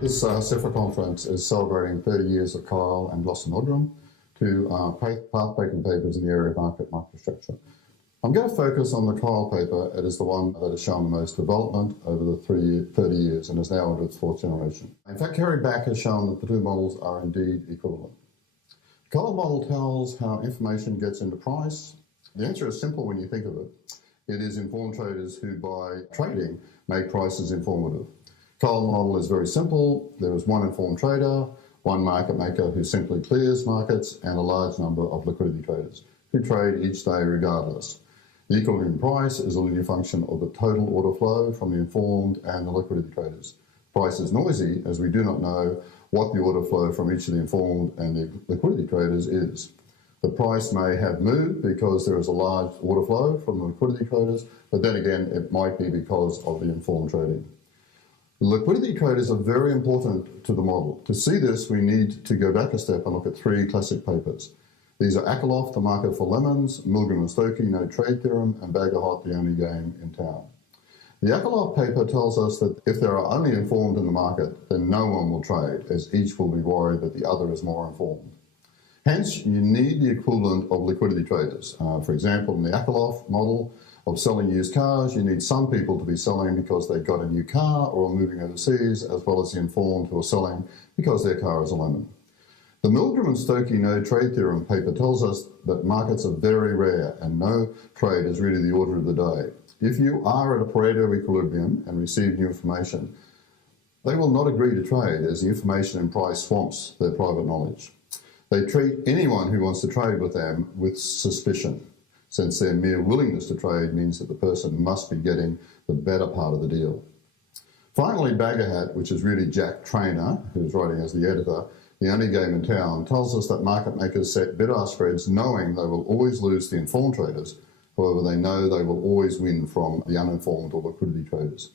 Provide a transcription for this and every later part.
This CIFRA conference is celebrating 30 years of Kyle and Gloss and Odrum, two path-breaking papers in the area of market microstructure. I'm going to focus on the Kyle paper. It is the one that has shown the most development over the 30 years and is now into its fourth generation. In fact, Kerry Back has shown that the two models are indeed equivalent. The Kyle model tells how information gets into price. The answer is simple when you think of it. It is informed traders who, by trading, make prices informative. Kyle model is very simple. There is one informed trader, one market maker who simply clears markets, and a large number of liquidity traders who trade each day regardless. The equilibrium price is a linear function of the total order flow from the informed and the liquidity traders. Price is noisy as we do not know what the order flow from each of the informed and the liquidity traders is. The price may have moved because there is a large order flow from the liquidity traders, but then again, it might be because of the informed trading. Liquidity traders are very important to the model. To see this, we need to go back a step and look at three classic papers. These are Akerlof, The Market for Lemons, Milgram and Stokey, No Trade Theorem, and Bagahot, The Only Game in Town. The Akerlof paper tells us that if there are only informed in the market, then no one will trade, as each will be worried that the other is more informed. Hence, you need the equivalent of liquidity traders. For example, in the Akerlof model of selling used cars, you need some people to be selling because they got a new car or are moving overseas, as well as the informed who are selling because their car is a lemon. The Milgram and Stokey No Trade Theorem paper tells us that markets are very rare and no trade is really the order of the day. If you are at a Pareto equilibrium and receive new information, they will not agree to trade as the information and price swamps their private knowledge. They treat anyone who wants to trade with them with suspicion, since their mere willingness to trade means that the person must be getting the better part of the deal. Finally, Bagahot, which is really Jack Trainer, who's writing as the editor, The Only Game in Town, tells us that market makers set bid-ask spreads knowing they will always lose the informed traders. However, they know they will always win from the uninformed or liquidity traders.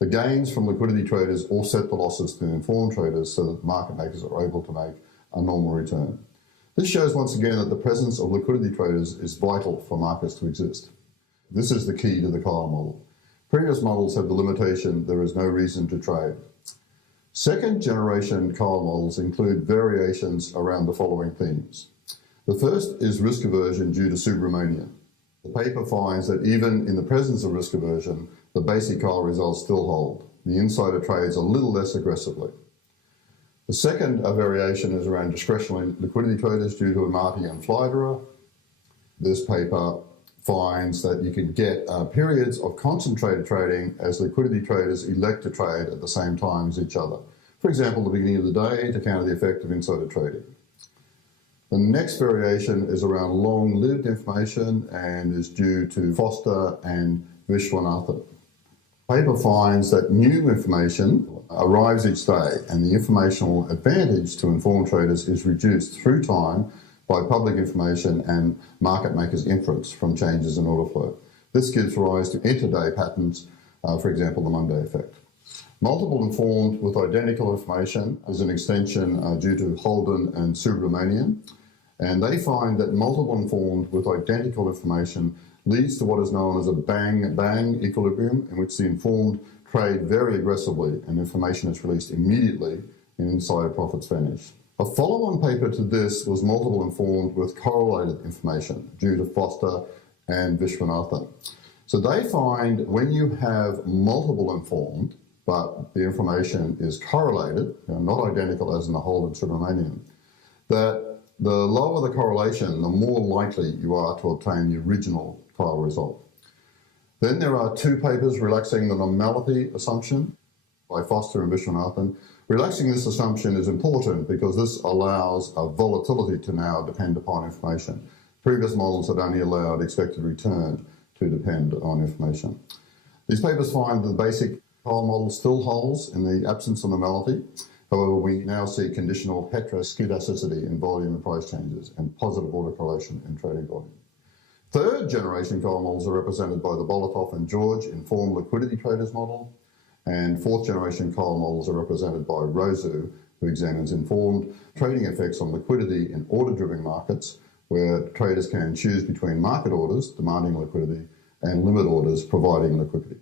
The gains from liquidity traders offset the losses to the informed traders so that market makers are able to make a normal return. This shows once again that the presence of liquidity traders is vital for markets to exist. This is the key to the Kyle model. Previous models have the limitation there is no reason to trade. Second generation Kyle models include variations around the following themes. The first is risk aversion due to subramania. The paper finds that even in the presence of risk aversion, the basic Kyle results still hold. The insider trades a little less aggressively. The second variation is around discretionary liquidity traders due to Amati and Flyderer. This paper finds that you can get periods of concentrated trading as liquidity traders elect to trade at the same time as each other. For example, the beginning of the day to counter the effect of insider trading. The next variation is around long-lived information and is due to Foster and Vishwanathan. Paper finds that new information arrives each day and the informational advantage to informed traders is reduced through time by public information and market makers' inference from changes in order flow. This gives rise to intraday patterns, for example, the Monday effect. Multiple informed with identical information is an extension due to Holden and Subramanian, and they find that multiple informed with identical information leads to what is known as a bang-bang equilibrium, in which the informed trade very aggressively and information is released immediately and insider profits vanish. A follow-on paper to this was multiple informed with correlated information due to Foster and Vishwanathan. So they find when you have multiple informed, but the information is correlated, not identical as in the Holden Subramanian, that the lower the correlation, the more likely you are to obtain the original Kyle result. Then there are two papers relaxing the normality assumption by Foster and Vishwanathan. Relaxing this assumption is important because this allows a volatility to now depend upon information. Previous models had only allowed expected return to depend on information. These papers find that the basic Kyle model still holds in the absence of normality. However, we now see conditional heteroskedasticity in volume and price changes and positive order correlation in trading volume. Third generation Kyle models are represented by the Bolotov and George informed liquidity traders model, and fourth generation Kyle models are represented by Rosu, who examines informed trading effects on liquidity in order-driven markets, where traders can choose between market orders demanding liquidity and limit orders providing liquidity.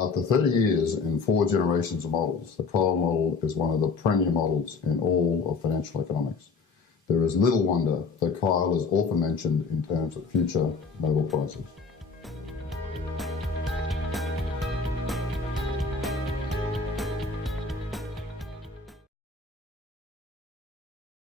After 30 years and 4 generations of models, the Kyle model is one of the premier models in all of financial economics. There is little wonder that Kyle is often mentioned in terms of future Nobel Prizes.